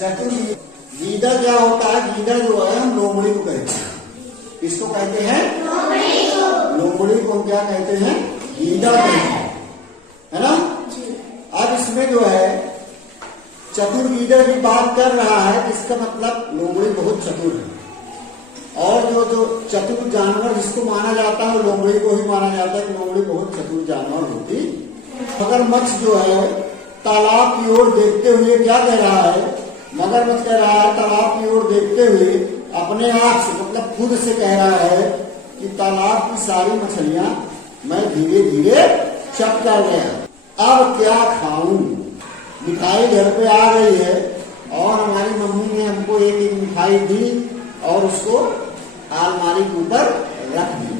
चतुर गीदड़ क्या होता है? गीदड़ जो है हम लोमड़ी को कहते हैं। किसको कहते हैं? लोमड़ी को क्या कहते हैं? गीदड़ कहते हैं, है ना। अब इसमें जो है चतुर गीदड़ की बात कर रहा है, इसका मतलब लोमड़ी बहुत चतुर है। और जो चतुर जानवर जिसको माना जाता है लोमड़ी को ही माना जाता है कि लोमड़ी बहुत चतुर जानवर होती। मगरमच्छ जो है तालाब की ओर देखते हुए क्या कह रहा है? मगरमच्छ कह रहा है तालाब की ओर देखते हुए अपने आप से मतलब खुद से कह रहा है कि तालाब की सारी मछलियां मैं धीरे धीरे चट कर गया, अब क्या खाऊं। मिठाई घर पे आ गई है और हमारी मम्मी ने हमको एक मिठाई दी और उसको अलमारी के ऊपर रख दी।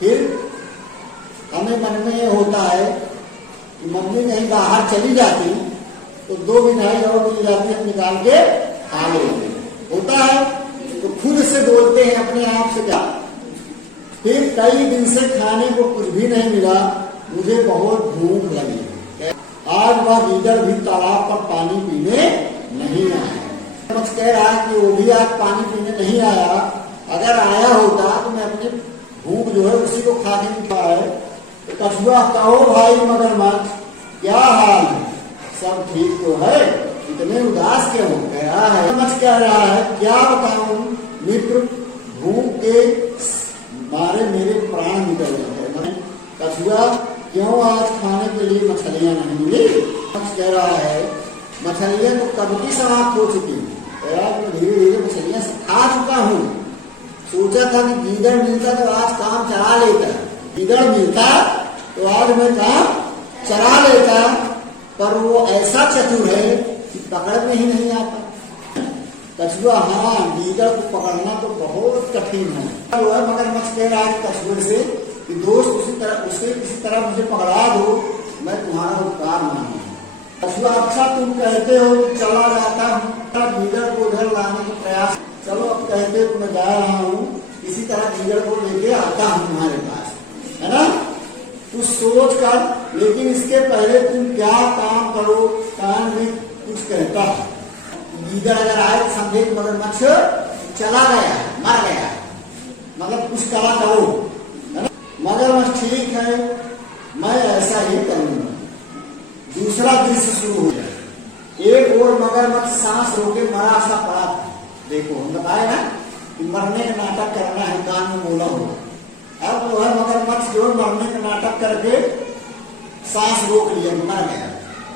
फिर हमें मन में ये होता है कि मम्मी कहीं बाहर चली जाती तो 2 मिठाई और मिल जाती है, निकाल के खा लेते होता है। तो खुद से बोलते हैं अपने आप से क्या। फिर कई दिन से खाने को कुछ भी नहीं मिला, मुझे बहुत भूख लगी। आज वह गीदड़ भी तालाब पर पानी पीने नहीं आया। कह रहा है कि वो भी आज पानी पीने नहीं आया, अगर आया होता तो मैं अपनी भूख जो है उसी को खा के निकला है। तो कछुआ कहो भाई मगरमच्छ क्या हाल है? सब ठीक तो है, इतने उदास क्यों? कह रहा है मगरमच्छ कह रहा है क्या बताऊं मित्र, भूख के मारे मेरे प्राण निकल गए। कछुआ क्यों आज खाने के लिए मछलियां नहीं मिली? कह रहा है मछलियां तो कब की समाप्त हो चुकी, मैं धीरे धीरे मछलियां खा चुका हूँ। सोचा था कि गीदड़ मिलता तो आज काम चला लेता, गीदड़ मिलता तो आज मैं काम चला लेता, पर वो ऐसा चतुर है कि पकड़ में ही नहीं आता। कछुआ हाँ, गीदड़ को पकड़ना तो बहुत कठिन है। वो है मगरमच्छ कह रहा है कछुए से कि दोस्त उसे किसी तरह मुझे पकड़ा दो, मैं तुम्हारा उपकार मानूंगा। कछुआ अच्छा तुम कहते हो चला जाता हूँ, गीदड़ को उधर लाने का प्रयास। चलो अब कहते हो मैं जा रहा हूँ, इसी तरह गीदड़ को लेके आता हूँ तुम्हारे पास, है ना। तू सोच कर, लेकिन इसके पहले तुम क्या काम करो। कान में कुछ कहता है, गीदड़ अगर आए तो समझे कि मगरमच्छ चला गया, मर गया, मतलब कुछ करा करो, है ना। मगरमच्छ ठीक है, मैं ऐसा ही करूंगा। दूसरा दृश्य शुरू हो जाए। एक और मगरमच्छ सांस रोके मरा सा पड़ा था। देखो हम बताए ना कि मरने का नाटक करना है, कान में बोला हो। अब जो है मगरमच्छ जो मरने का नाटक करके सांस रोक लिया, मर गया।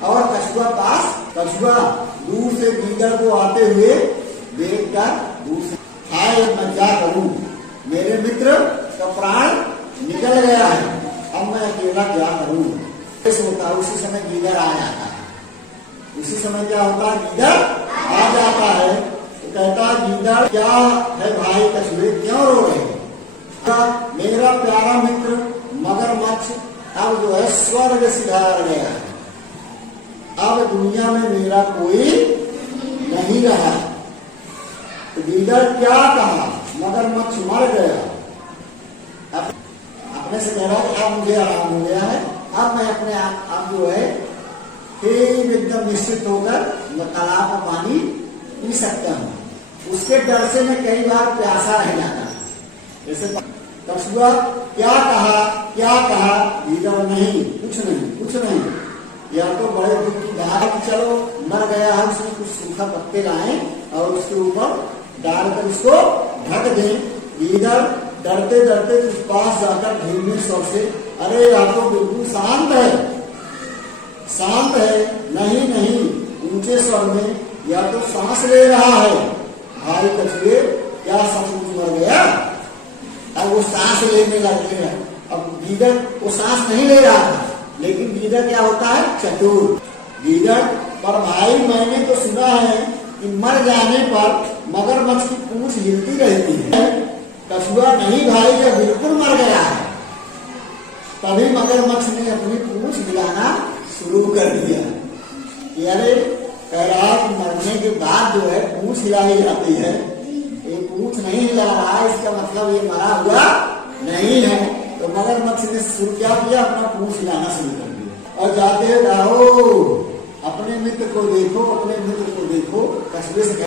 और कछुआ दूर से गीदड़ को आते हुए देख कर दूर से हाय मैं क्या करूं, मेरे मित्र का प्राण निकल गया है, अब मैं अकेला क्या करूं। होता है उसी समय गीदड़ आ जाता है। उसी समय क्या होता है? गीदड़ आ जाता है तो कहता है गीदड़ क्या है भाई कछुए क्यों रो रहे हैं? मेरा प्यारा मित्र मगरमच्छ अब जो है स्वर्ग सिधार गया है, अब दुनिया में मेरा कोई नहीं रहा। तो गीदड़ क्या कहा? मगरमच्छ मर गया। अपने से कह रहा है अब मुझे आराम हो गया है, अब मैं अपने आप जो है एकदम निश्चित होकर तालाब का पानी पी सकता हूँ। उसके डर से मैं कई बार प्यासा रह जाता। जैसे कछुआ क्या कहा? गीदड़ नहीं, कुछ नहीं। या तो बड़े दुख की बात, चलो मर गया है, उसमें कुछ सूखा पत्ते लाए और उसके ऊपर डालकर उसको ढक दें। गीदड़ डरते डरते उस पास जाकर धीमे स्वर से, अरे आप तो बिल्कुल शांत है। नहीं, ऊंचे स्वर में, या तो सांस ले रहा है। भाई कछुए क्या सचमुच मर गया? अब वो सांस लेने लगे। अब गीदड़ वो सांस नहीं ले रहा था, लेकिन गीदड़ क्या होता है? चतुर गीदड़। पर भाई मैंने तो सुना है कि मर जाने पर मगरमच्छ की पूंछ हिलती रहती है। कछुआ नहीं भाई, ये बिल्कुल मर गया है। तभी मगरमच्छ ने अपनी पूंछ हिलाना शुरू कर दिया। अरे कह रहा कि मरने के बाद जो है पूंछ हिलाई जाती है, ये पूंछ नहीं हिला रहा है, इसका मतलब ये मरा हुआ नहीं है। तो मगरमच्छ ने क्या किया? अपना पूंछ हिलाना शुरू कर दिया और जाते रहो, अपने मित्र को देखो, कस्बे से